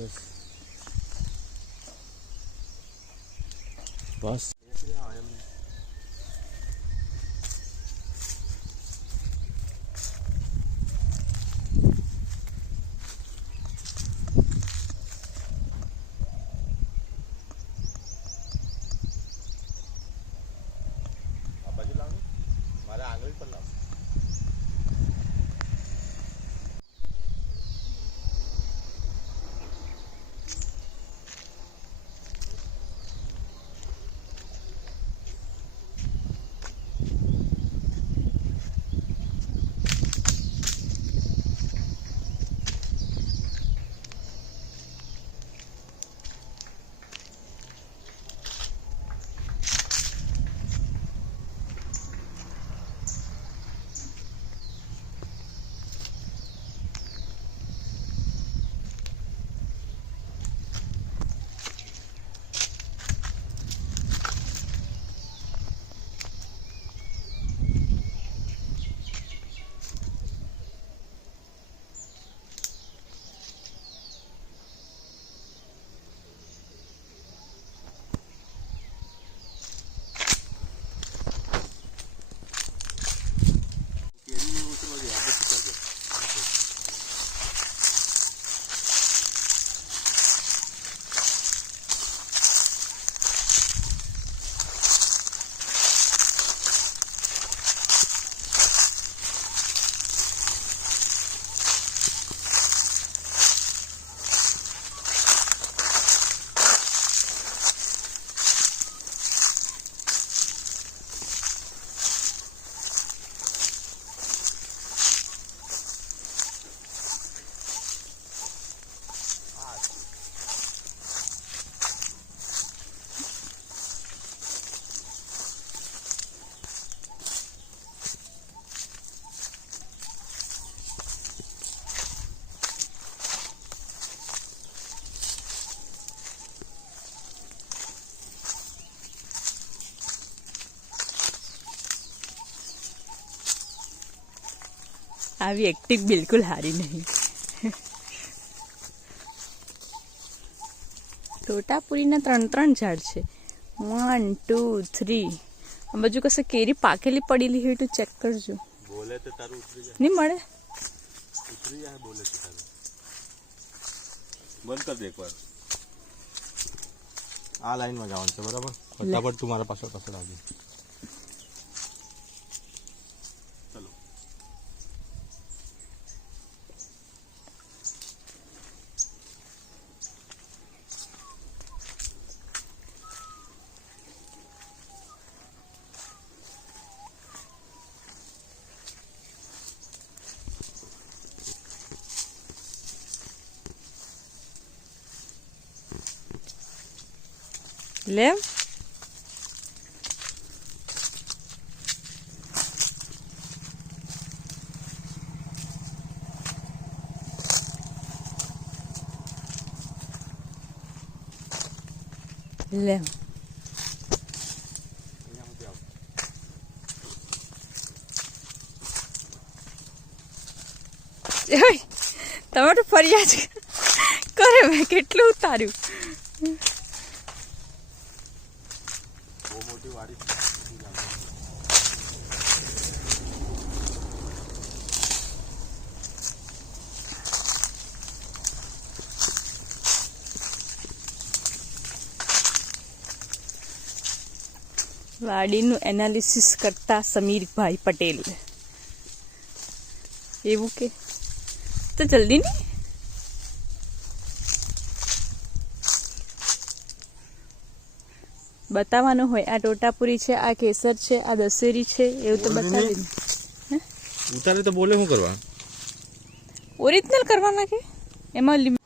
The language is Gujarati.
બસ આવી એક્ટિંગ બિલકુલ સારી નહીં. તોતાપુરીના 3 ઝાડ છે. 1 2 3. આ બાજુ કશે કેરી પાકેલી પડેલી હોય તો ચેક કરજો. બોલે તો તારું ઉતરી જાય. નહીં મળે. ઉતરી જાય બોલે તો તારું. બંધ કર દે એકવાર. આ લાઈનમાં જવાનું છે બરાબર. ફટાફટ તું મારા પાછળ આવજે. લે લે તમે તો ફરિયાદ કરે મેં કેટલું ઉતાર્યું. વાડીનું એનાલિસિસ કરતા સમીરભાઈ પટેલ. એવું કે તો જલ્દી નહીં બતાવવાનું હોય. આ તોતાપુરી છે, આ કેસર છે, આ દશેરી છે, એવું તો બતાવી. ઉતારે તો બોલે શું કરવા? ઓરિજિનલ કરવાના કે એમાં